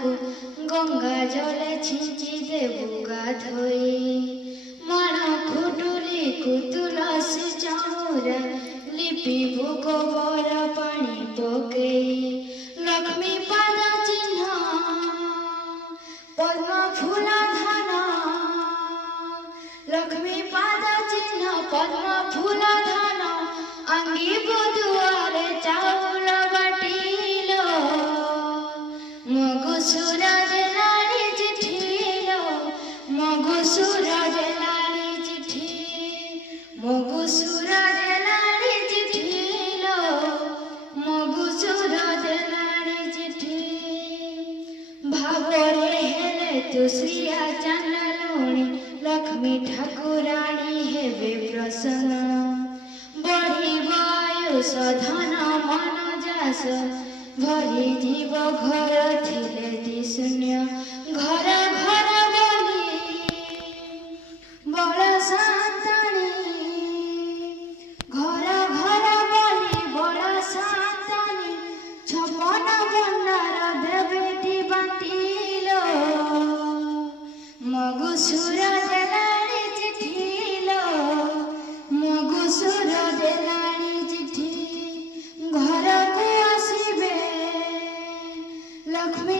को गंगा जले छिंची देबु गाधोई माण खुटुली को तुलसी चाउरा लिपि गोबर पानी पकई लक्ष्मी पाद चिन्ह पद्म फूल धन लक्ष्मी पाद चिन्ह पद्म फूल धन अंगी बुधुआरे चाउल बाटिलो मगुसुर देलानी चिठिलो मगुसुर देलानी चिठी मगुसुर देलानी चिठिलो मगुसुर देलानी चिठी भावरे हेले तुसिया चांदलुणी लक्ष्मी ठाकुराणी हेबे प्रसन्न धन मन जास भरी जीव घर थिले दी शून्य घर घर बोली बड़ शांताणी घर घर बोली बड़ शांताणी छपन भंडार देवेटी बाटिलो मगुसुर देलानी चिठिलो मगुसुर देलानी घर को आसीबे लक्ष्मी